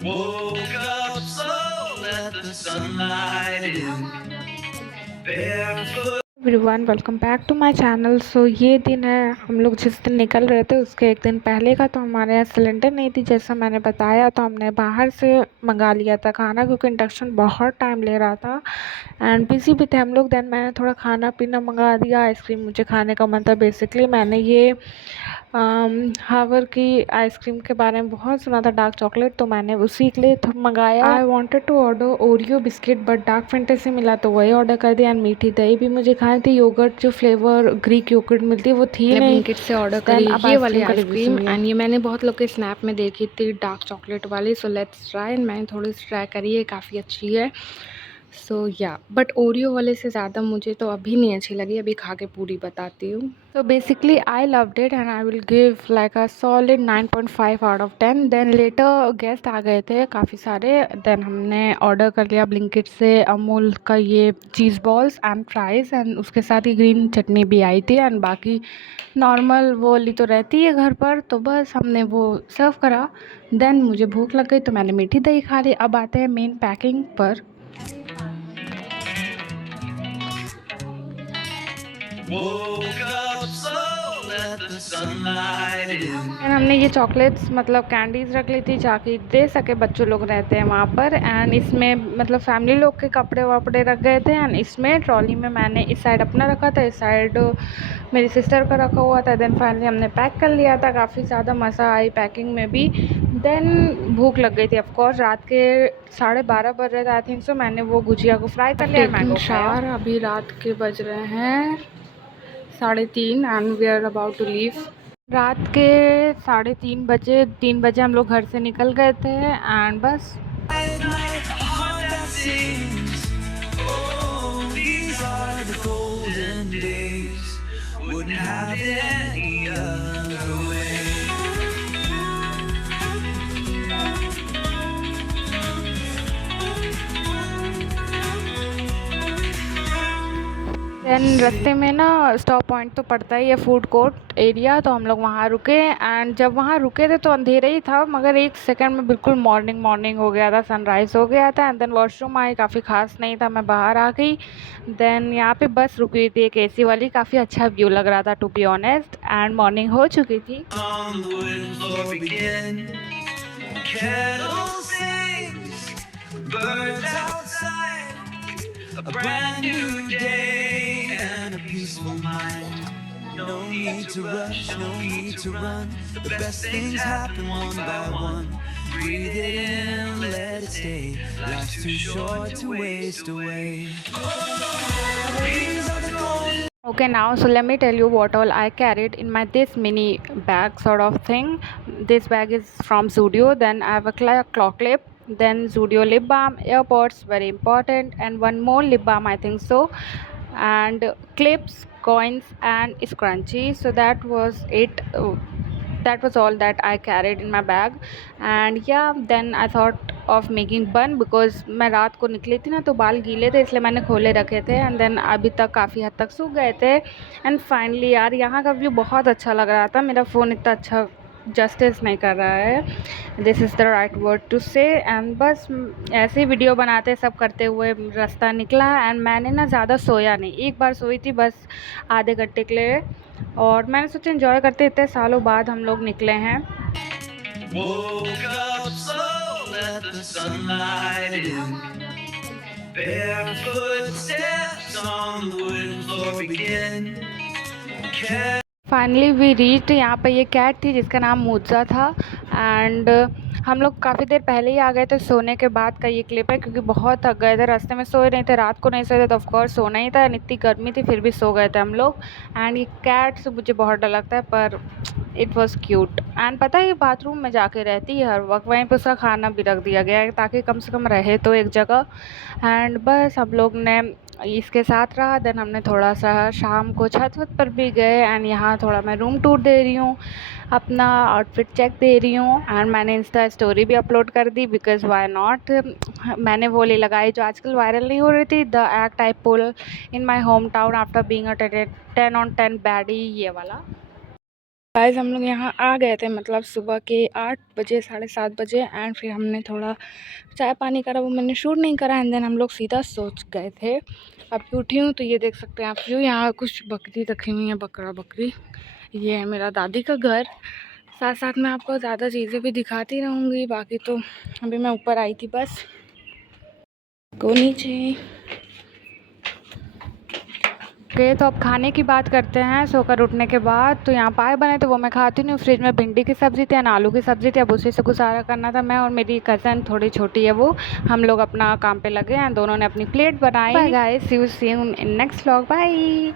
Woke up slow, let the sunlight in. Barefoot. Everyone welcome back to my channel. So ये दिन है, हम लोग जिस दिन निकल रहे थे उसके एक दिन पहले का। तो हमारे यहाँ सिलेंडर नहीं थी जैसा मैंने बताया, तो हमने बाहर से मंगा लिया था खाना, क्योंकि इंडक्शन बहुत टाइम ले रहा था एंड बिज़ी भी थे हम लोग। देन मैंने थोड़ा खाना पीना मंगा दिया, आइसक्रीम मुझे खाने का मन था। बेसिकली मैंने ये हावर की आइसक्रीम के बारे में बहुत सुना था, डार्क चॉकलेट, तो मैंने उसी के लिए मंगाया। I wanted to order Oreo biscuit but Dark Fantasy मिला तो वही ऑर्डर कर दिया। एंड मीठी दही भी मुझे खानी थी, योगर्ट जो फ्लेवर ग्रीक योगर्ट मिलती है वो थी नहीं। ब्लिंकिट से ऑर्डर देन करी अब ये वाली का रिव्यू आइसक्रीम सुनिए। एंड ये मैंने बहुत लोग के स्नैप में देखी थी, डार्क चॉकलेट वाली। सो लेट्स ट्राई एंड मैंने थोड़ी सी ट्राई करी है, काफ़ी अच्छी है। सो या बट ओरियो वाले से ज़्यादा मुझे तो अभी नहीं अच्छी लगी, अभी खा के पूरी बताती हूँ। So basically I loved it and I will give like a solid 9.5 out of 10. Then later guest आ गए थे काफ़ी सारे। देन हमने ऑर्डर कर लिया ब्लिंकिट से अमूल का ये चीज़ बॉल्स एंड फ्राइज़, एंड उसके साथ ही ग्रीन चटनी भी आई थी। एंड बाकी नॉर्मल वो वाली तो रहती है घर पर, तो बस हमने वो सर्व करा। देन मुझे भूख लग गई तो मैंने मीठी दही खा ली। अब आते हैं मेन पैकिंग पर। Woke up slow, let the sunlight in. And हमने ये चॉकलेट्स मतलब कैंडीज़ रख ली थी ताकि दे सके, बच्चों लोग रहते हैं वहाँ पर। एंड इसमें मतलब फैमिली लोग के कपड़े वपड़े रख गए थे। एंड इसमें ट्रॉली में मैंने इस साइड अपना रखा था, इस साइड मेरी सिस्टर का रखा हुआ था। देन फाइनली हमने पैक कर लिया था, काफ़ी ज़्यादा मज़ा आई पैकिंग में भी। देन भूख लग गई थी ऑफकोर्स, रात के 12:30 बज रहे थे आई थिंक। सो मैंने वो गुजिया को फ्राई कर लिया, मैंगो शार खाया। अभी रात के बज रहे हैं 3:30 and we are about to leave. रात के 3:30 बजे हम लोग घर से निकल गए थे एंड बस। At night, a heart that sings. Oh, these are the golden days. Wouldn't have it any other way. Then रास्ते में ना स्टॉप पॉइंट तो पड़ता ही है, फूड कोर्ट एरिया, तो हम लोग वहाँ रुके। एंड जब वहाँ रुके थे तो अंधेरा ही था, मगर एक सेकंड में बिल्कुल मॉर्निंग मॉर्निंग हो गया था, सनराइज़ हो गया था। एंड देन वॉशरूम आई, काफ़ी खास नहीं था, मैं बाहर आ गई। देन यहाँ पे बस रुकी हुई थी एक एसी वाली, काफ़ी अच्छा व्यू लग रहा था to be honest. And morning हो चुकी थी। On the wooden floor begin. Kettle sings, birds outside. A brand new day and a peaceful mind. No need to rush, no need to run. The best things happen one by one. Breathe it in, let it stay. Life's too short to waste away. These are the golden. Okay, now so let me tell you what all I carried in my this mini bag sort of thing. This bag is from Zudio. Then I have a clock clip, then Zudio lip balm, earpods, very important, and one more lip balm I think so, and clips, coins, and scrunchie. So that was it. That was all that I carried in my bag. And yeah, then I thought of making bun because मैं रात को निकली थी ना तो बाल गीले थे, इसलिए मैंने खोले रखे थे। एंड देन अभी तक काफ़ी हद तक सूख गए थे। एंड फाइनली यार यहाँ का व्यू बहुत अच्छा लग रहा था, मेरा फ़ोन इतना अच्छा जस्टिस नहीं कर रहा है, this is the right word to say. And बस ऐसे ही वीडियो बनाते सब करते हुए रास्ता निकला। एंड मैंने ना ज़्यादा सोया नहीं, एक बार सोई थी बस आधे घंटे के लिए, और मैंने सोचा एंजॉय करते, इतने सालों बाद हम लोग निकले हैं। Woke up slow, let the sunlight in. Barefoot steps on the wooden floor begin. Finally we reached. यहाँ पे ये कैट थी जिसका नाम मूजा था। एंड हम लोग काफ़ी देर पहले ही आ गए थे, सोने के बाद का ये क्लिप है, क्योंकि बहुत थक गए थे, रास्ते में सोए नहीं थे, रात को नहीं सोए थे, तो ऑफकोर्स सोना ही था। इतनी गर्मी थी फिर भी सो गए थे हम लोग। एंड ये कैट से मुझे बहुत डर लगता है, पर इट वॉज़ क्यूट। एंड पता है ये बाथरूम में जाके रहती है हर वक्त, वहीं पर उसका खाना भी रख दिया गया है ताकि कम से कम रहे तो एक जगह। एंड बस हम लोग ने इसके साथ रहा। देन हमने थोड़ा सा शाम को छत वत पर भी गए। एंड यहाँ थोड़ा मैं रूम टूर दे रही हूँ, अपना आउटफिट चेक दे रही हूँ। एंड मैंने इंस्टा स्टोरी भी अपलोड कर दी बिकॉज़ वाई नॉट। मैंने वो ले लगाई जो आजकल वायरल नहीं हो रही थी, the act I pull in my hometown after being a 10 on 10 baddie, ये वाला। गाइस हम लोग यहाँ आ गए थे, मतलब सुबह के 8 बजे 7:30 बजे। एंड फिर हमने थोड़ा चाय पानी करा, वो मैंने शूट नहीं करा। एंड देन हम लोग सीधा सोच गए थे। अभी उठी हूँ तो ये देख सकते हैं आप व्यू। यहाँ कुछ बकरी रखी हुई है, बकरा बकरी। ये है मेरा दादी का घर। साथ साथ मैं आपको ज़्यादा चीज़ें भी दिखाती रहूँगी। बाकी तो अभी मैं ऊपर आई थी बस, को नीचे। ओके, तो अब खाने की बात करते हैं। सोकर उठने के बाद तो यहाँ पाए बने, तो वो मैं खाती नहीं हूँ। फ्रिज में भिंडी की सब्ज़ी थी, आलू की सब्ज़ी थी। अब उसी से गुजारा करना था। मैं और मेरी कज़न थोड़ी छोटी है वो, हम लोग अपना काम पे लगे हैं। दोनों ने अपनी प्लेट बनाई। Bye guys, see you in next vlog, bye.